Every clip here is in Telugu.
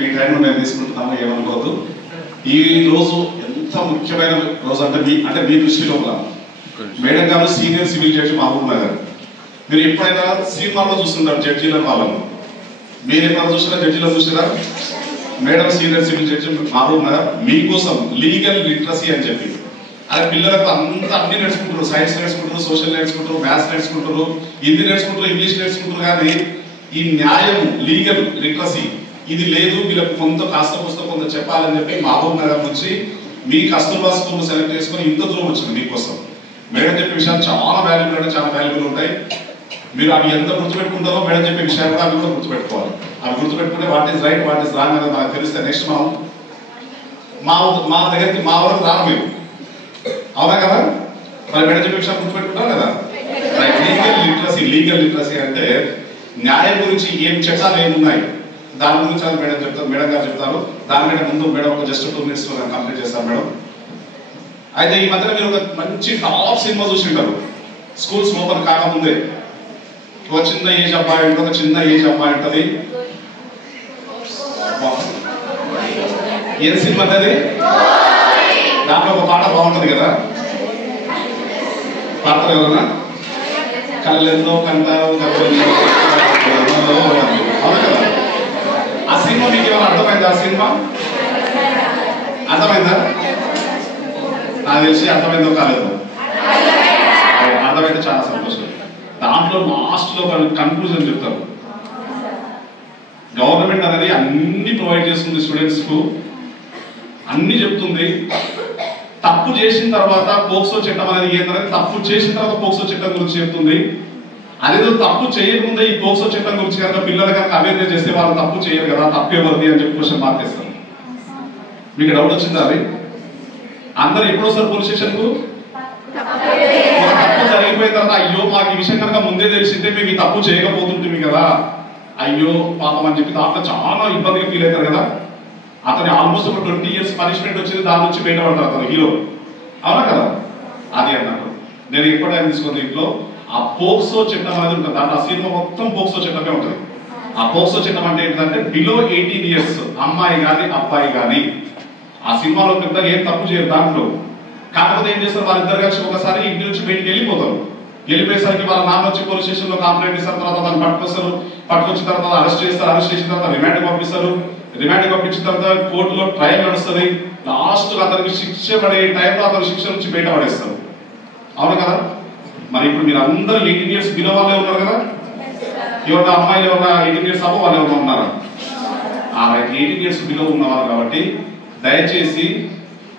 మీ టైం నేను తీసుకుంటున్నాము, ఏమనుకోవద్దు. ఈ రోజు ఎంత ముఖ్యమైన రోజు అంటే మీ దృష్టిలో మేడం గారు senior civil judge Mahabubnagar. మీరు ఎప్పుడైనా సినిమాలో చూస్తుంటారు జడ్జీల వాళ్ళను, మీరు ఎప్పుడైనా చూసినా జడ్జీలో చూసినా madam senior civil judge Mahabubnagar మీకోసం లీగల్ లిటరసీ అని చెప్పి అదే పిల్లలకు అన్ని నేర్చుకుంటారు, సైన్స్ నేర్చుకుంటారు, సోషల్ నేర్చుకుంటారు, మ్యాథ్స్ నేర్చుకుంటారు, హిందీ నేర్చుకుంటారు, ఇంగ్లీష్ నేర్చుకుంటారు. కానీ ఈ న్యాయం లీగల్ లిటరసీ ఇది లేదు, వీళ్ళకి కాస్త పుస్తకం కొంత చెప్పాలని చెప్పి మహబూబ్ నగర్ నుంచి మీ కస్తూర్బా స్కూల్ సెలెక్ట్ చేసుకుని ఇంత దూరం వచ్చింది మీకోసం. మేడం చెప్పే విషయాలు చాలా వాల్యుబుల్ అంటే చాలా వాల్యుబుల్ ఉంటాయి. మీరు అవి ఎంత గుర్తుపెట్టుకుంటారో మేడం చెప్పే విషయాలు కూడా అవి కూడా గుర్తుపెట్టుకోవాలి. అవి గుర్తుపెట్టుకుంటే what is right what is wrong అనేది మనకు తెలిస్తే నెక్స్ట్ మనం మా దగ్గరికి మా వరకు రాను మీరు, అవునా కదా? మరి మేడం చెప్పే విషయాలు గుర్తుపెట్టుకుంటాం కదా. లీగల్ లిటరసీ అంటే న్యాయం గురించి ఏం చట్టాలు ఏమున్నాయి దాని గురించి అది మేడం చెప్తారు, మేడం గారు చెప్తారు. దానికంటే ముందు మేడం ఒక జస్ట్ 2 minutes కంప్లీట్ చేస్తాను మేడం. అయితే ఈ మధ్యన మీరు ఒక మంచి టాప్ సినిమా చూసి ఉంటారు, స్కూల్స్ ఓపెన్ కాకముందే. ఒక చిన్న ఏజ్ అబ్బాయి ఉంటుంది, ఒక చిన్న ఏజ్ అమ్మాయి ఉంటుంది. ఏ సినిమా అది? దాంట్లో ఒక పాట బాగుంటుంది కదా, పాడతారు ఎవరన్నా? కళ్ళెందో కంటారు అవును కదా. ఆ సినిమా మీకు ఏమైనా అర్థమైందా? ఆ సినిమా అర్థమైందా? నాకు తెలిసి అర్థమైందో కాలేదు. అర్థమైతే చాలా సంతోషం. దాంట్లో లాస్ట్లో వాళ్ళు కన్క్లూజన్ చెప్తారు. గవర్నమెంట్ అనేది అన్ని ప్రొవైడ్ చేస్తుంది స్టూడెంట్స్ కు, అన్ని చెప్తుంది. తప్పు చేసిన తర్వాత పోక్సో చట్టం అనేది ఏంటనేది తప్పు చేసిన తర్వాత పోక్సో చట్టం గురించి చెప్తుంది. అదేదో తప్పు చేయకముందే ఈ పోక్సో చట్టం గురించి కనుక పిల్లలు కనుక అవేర్నెస్ చేస్తే వాళ్ళు తప్పు చేయరు కదా, తప్పు ఎవరిది అని చెప్పి క్వశ్చన్ మార్క్ చేస్తారు. మీకు డౌట్ వచ్చిందా? అది అందరు ఎప్పుడు వస్తారు పోలీస్ స్టేషన్ కు? తప్పు జరిగిపోయిన తర్వాత అయ్యో మాకు ఈ విషయం కనుక ముందే తెలిసిందే మేము ఈ తప్పు చేయకపోతుంటుంది కదా, అయ్యో పాపం అని చెప్పి దాంట్లో చాలా ఇబ్బందిగా ఫీల్ అవుతారు కదా. అతని ఆల్మోస్ట్ ఒక 20 years పనిష్మెంట్ వచ్చింది, దాని నుంచి బయటపడతారు అతను హీరో, అవునా కదా? అది అన్నారు. నేను ఎప్పుడైనా తీసుకుంది ఇంట్లో ఆ పోక్సో చట్టం అనేది ఉంటుంది. దాంట్లో ఆ సినిమా మొత్తం పోక్సో చట్టమే ఉంటుంది. ఆ పోక్సో చట్టం అంటే ఏంటంటే బిలో 18 years అమ్మాయి కానీ అబ్బాయి కానీ ఆ సినిమాలో పెద్ద ఏం తప్పు చేయరు దాంట్లో. కాకపోతే ఏం చేస్తారు, వాళ్ళిద్దరు కలిసి ఒకసారి ఇంటి నుంచి బయటికి వెళ్ళిపోతారు. వెళ్ళిపోయేసరికి వాళ్ళ నాన్న వచ్చి పోలీస్ స్టేషన్ లో కంప్లైంట్ ఇస్తారు. తర్వాత వాళ్ళని పట్టుకొస్తారు, పట్టుకొచ్చిన తర్వాత అరెస్ట్ చేస్తారు, అరెస్ట్ చేసిన తర్వాత రిమాండ్ పంపిస్తారు. రిమాండ్ పంపించిన తర్వాత కోర్టులో ట్రయల్ నడుస్తుంది. లాస్ట్ అతనికి శిక్ష పడే టైంలో అతను శిక్ష నుంచి బయట పడేస్తారు, అవును కదా? మరి ఇప్పుడు మీరు అందరూ 18 years బిలో వాళ్ళే ఉన్నారు కదా. ఎవరైనా అమ్మాయిలు ఎవరైనా 18 years అవ్వ వాళ్ళు ఎవరైనా ఉన్నారా? 18 years బిలో ఉన్నవారు. కాబట్టి దయచేసి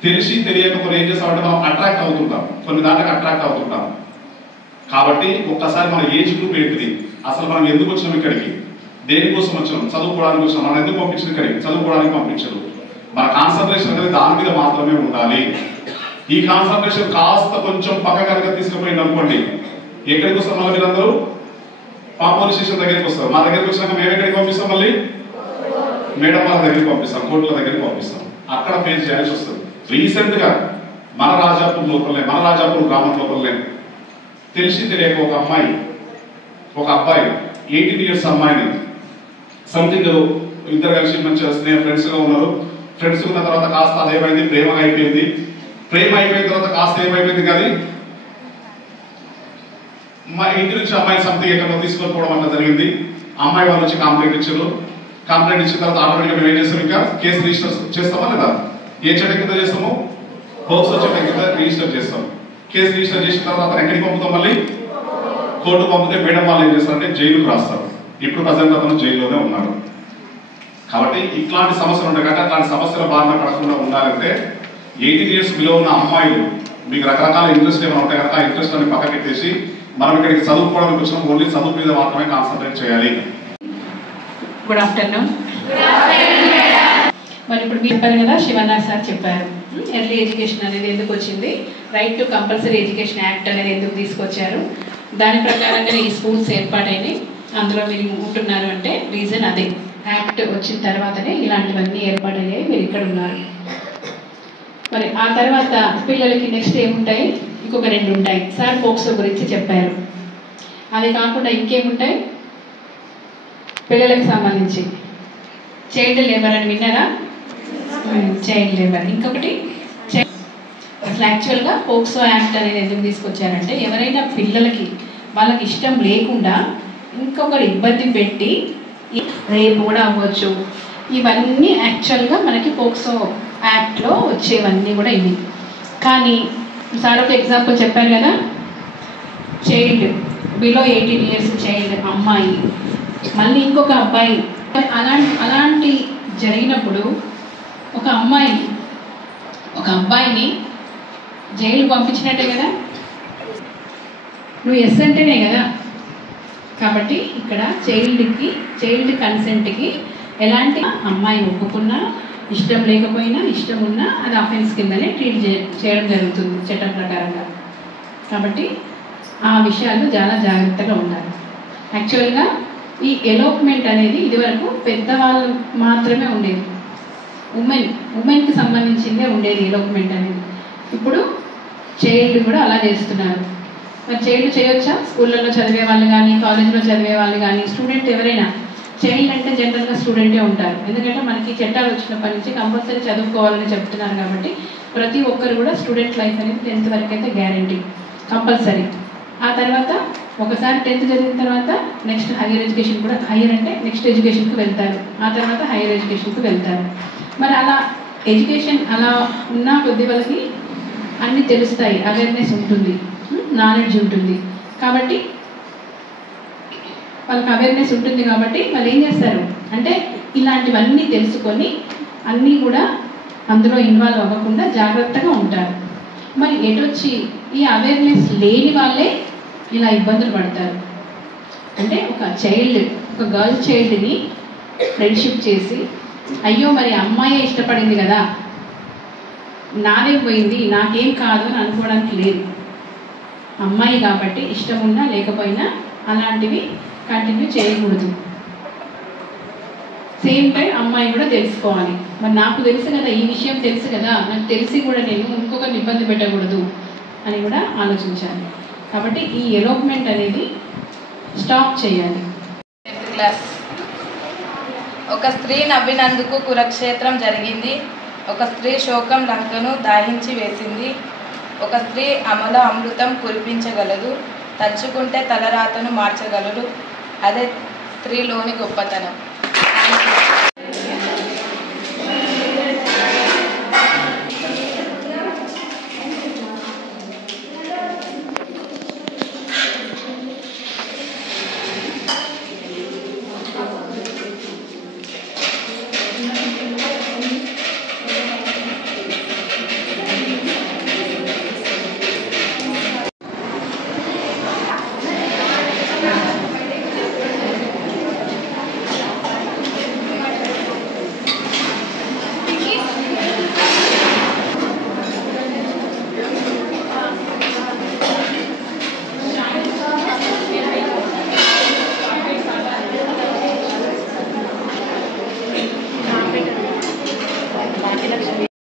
తెలిసి తెలియక కొన్ని ఏం చేస్తామంటే మనం అట్రాక్ట్ అవుతుంటాం, కొన్ని దాంట్లోకి అట్రాక్ట్ అవుతుంటాం. కాబట్టి ఒక్కసారి మన ఏజ్ గ్రూప్ ఏంటిది, అసలు మనం ఎందుకు వచ్చినాం ఇక్కడికి, దేనికోసం వచ్చినాం, చదువుకోవడానికి వచ్చినాం. మనం ఎందుకు పంపించిన ఇక్కడికి? చదువుకోవడానికి పంపించరు. మన కాన్సన్ట్రేషన్ అనేది దాని మీద మాత్రమే ఉండాలి. ఈ కాన్సన్ట్రేషన్ కాస్త కొంచెం పక్క కనుక తీసుకుపోయింది అనుకోండి, ఎక్కడికి వస్తారు మళ్ళీ మీరందరూ? మా పోలీస్ స్టేషన్ దగ్గరికి వస్తారు. మా దగ్గరికి వచ్చినాక మేము ఎక్కడికి పంపిస్తాం? మళ్ళీ మేడం వాళ్ళ దగ్గరికి పంపిస్తాం, కోర్టుల దగ్గరికి పంపిస్తాం. అక్కడ ఫేస్ చేయాల్సి వస్తుంది. రీసెంట్ గా మన రాజాపూర్ గ్రామం లోపలనే తెలిసి తెలియక ఒక అమ్మాయి ఒక అబ్బాయి 18 years అమ్మాయిని సంథింగ్ ఇద్దరు కలిసి మంచిగా ఫ్రెండ్స్ గా ఉన్నారు. ఫ్రెండ్స్ ఉన్న తర్వాత కాస్త అదేమైంది, ప్రేమగా అయిపోయింది. ప్రేమ అయిపోయిన తర్వాత కాస్త ఏమైపోయింది కానీ మా ఇంటి నుంచి అమ్మాయి సంథింగ్ ఎక్కడో తీసుకొని పోవడం అట్లా జరిగింది. అమ్మాయి వాళ్ళు వచ్చి కంప్లైంట్ ఇచ్చారు. కంప్లైంట్ ఇచ్చిన తర్వాత ఆటోమేటిక్గా మేము ఏం చేస్తాం, ఇంకా కేసు రిజిస్టర్ చేస్తామా లేదా? ఏ చట్టం కింద చేస్తాము? పోక్సో చట్టం కింద రిజిస్టర్ చేస్తాం. కేసు రిజిస్టర్ చేసిన తర్వాత అతను ఎక్కడికి పంపుతాం? మళ్ళీ కోర్టు పంపితే మేడం వాళ్ళు ఏం చేస్తారంటే జైలుకు రాస్తారు. ఇప్పుడు ప్రజెంట్ అతను జైల్లోనే ఉన్నాడు. కాబట్టి ఇట్లాంటి సమస్యలు ఉంటాయి కాబట్టి అట్లాంటి సమస్యల బారిన పడకుండా ఉండాలంటే 18 years బిలో ఉన్న అమ్మాయిలు మీకు రకరకాల ఇంట్రెస్ట్ ఏమైనా ఉంటాయి కనుక ఆ ఇంట్రెస్ట్ అని పక్కకి పెట్టేసి మనం ఇక్కడికి చదువుకోవడానికి వచ్చిన ఓన్లీ చదువు మీద మాత్రమే కాన్సన్ట్రేట్ చేయాలి. Good afternoon. మరి ఇప్పుడు మీరు చెప్పారు కదా, శివనాథ్ సార్ చెప్పారు ఎర్లీ ఎడ్యుకేషన్ అనేది ఎందుకు వచ్చింది, right to compulsory education act అనేది ఎందుకు తీసుకొచ్చారు, దాని ప్రకారంగానే ఈ స్కూల్స్ ఏర్పాటైనవి, అందులో మీరు ఉంటున్నారు అంటే రీజన్ అదే. యాక్ట్ వచ్చిన తర్వాతనే ఇలాంటివన్నీ ఏర్పాటయ్యాయి, మీరు ఇక్కడ ఉన్నారు. మరి ఆ తర్వాత పిల్లలకి నెక్స్ట్ ఏముంటాయి? ఇంకొక 2 ఉంటాయి. సార్ పోక్సో గురించి చెప్పారు. అది కాకుండా ఇంకేముంటాయి పిల్లలకు సంబంధించి? చైల్డ్ లేబర్ అని విన్నారా? Child labour. ఇంకొకటి అసలు యాక్చువల్గా పోక్సో యాక్ట్ అనేది ఎందుకు తీసుకొచ్చారంటే ఎవరైనా పిల్లలకి వాళ్ళకి ఇష్టం లేకుండా ఇంకొకరు ఇబ్బంది పెట్టి రేపు కూడా అవ్వచ్చు. ఇవన్నీ యాక్చువల్గా మనకి పోక్సో యాక్ట్లో వచ్చేవన్నీ కూడా ఇవి. కానీ సార్ ఒక ఎగ్జాంపుల్ చెప్పారు కదా, చైల్డ్ బిలో 18 years చైల్డ్ అమ్మాయి, మళ్ళీ ఇంకొక అబ్బాయి, అలాంటి జరిగినప్పుడు ఒక అబ్బాయిని జైలు పంపించినట్టే కదా. నువ్వు ఎస్ అంటేనే కదా. కాబట్టి ఇక్కడ చైల్డ్ కన్సెంట్కి ఎలాంటి అమ్మాయి ఒప్పుకున్నా ఇష్టం లేకపోయినా ఇష్టం ఉన్నా అది అఫెన్స్ కిందనే ట్రీట్ చేయడం జరుగుతుంది చట్టం ప్రకారంగా. కాబట్టి ఆ విషయాలు చాలా జాగ్రత్తగా ఉండాలి. యాక్చువల్గా ఈ ఎలోప్మెంట్ అనేది ఇదివరకు పెద్దవాళ్ళు మాత్రమే ఉండేది, ఉమెన్కి సంబంధించిందే ఉండేది ఎలోప్మెంట్ అనేది. ఇప్పుడు చైల్డ్ కూడా అలా చేస్తున్నారు. మరి చైల్డ్ చేయొచ్చా? స్కూళ్ళల్లో చదివే వాళ్ళు కానీ, కాలేజీలో చదివే వాళ్ళు కానీ, స్టూడెంట్ ఎవరైనా. చైల్డ్ అంటే జనరల్గా స్టూడెంటే ఉంటారు, ఎందుకంటే మనకి చట్టాలు వచ్చినప్పటి నుంచి కంపల్సరీ చదువుకోవాలని చెప్తున్నారు. కాబట్టి ప్రతి ఒక్కరు కూడా స్టూడెంట్ లైఫ్ అనేది 10th వరకు అయితే గ్యారంటీ కంపల్సరీ. ఆ తర్వాత ఒకసారి 10th చదివిన తర్వాత నెక్స్ట్ హైయర్ ఎడ్యుకేషన్ కూడా, హైయర్ అంటే నెక్స్ట్ ఎడ్యుకేషన్కి వెళ్తారు, ఆ తర్వాత హైయర్ ఎడ్యుకేషన్కి వెళ్తారు. మరి అలా ఎడ్యుకేషన్ అలా ఉన్న కొద్ది వాళ్ళకి అన్నీ తెలుస్తాయి, అవేర్నెస్ ఉంటుంది, నాలెడ్జ్ ఉంటుంది. కాబట్టి వాళ్ళకి అవేర్నెస్ ఉంటుంది కాబట్టి వాళ్ళు ఏం చేస్తారు అంటే ఇలాంటివన్నీ తెలుసుకొని అన్నీ కూడా అందులో ఇన్వాల్వ్ అవ్వకుండా జాగ్రత్తగా ఉంటారు. మరి ఎటొచ్చి ఈ అవేర్నెస్ లేని వాళ్ళే ఇలా ఇబ్బందులు పడతారు. అంటే ఒక గర్ల్ చైల్డ్ని ఫ్రెండ్షిప్ చేసి అయ్యో మరి అమ్మాయే ఇష్టపడింది కదా, నాదే పోయింది, నాకేం కాదు అని అనుకోవడానికి లేదు. అమ్మాయి కాబట్టి ఇష్టం ఉన్నా లేకపోయినా అలాంటివి కంటిన్యూ చేయకూడదు. సేమ్ టైం అమ్మాయి కూడా తెలుసుకోవాలి. మరి నాకు తెలుసు కదా, ఈ విషయం తెలుసు కదా, నాకు తెలిసి కూడా నేను ఇంకొకరిని ఇబ్బంది పెట్టకూడదు అని కూడా ఆలోచించాలి. కాబట్టి ఈ ఎలోప్మెంట్ అనేది స్టాప్ చేయాలి. క్లాస్. ఒక స్త్రీ నవ్వినందుకు కురుక్షేత్రం జరిగింది. ఒక స్త్రీ శోకం లంకను దాహించి వేసింది. ఒక స్త్రీ అమలో అమృతం కురిపించగలదు, తలుచుకుంటే తలరాతను మార్చగలదు. అదే స్త్రీలోని గొప్పతనం. Thank you.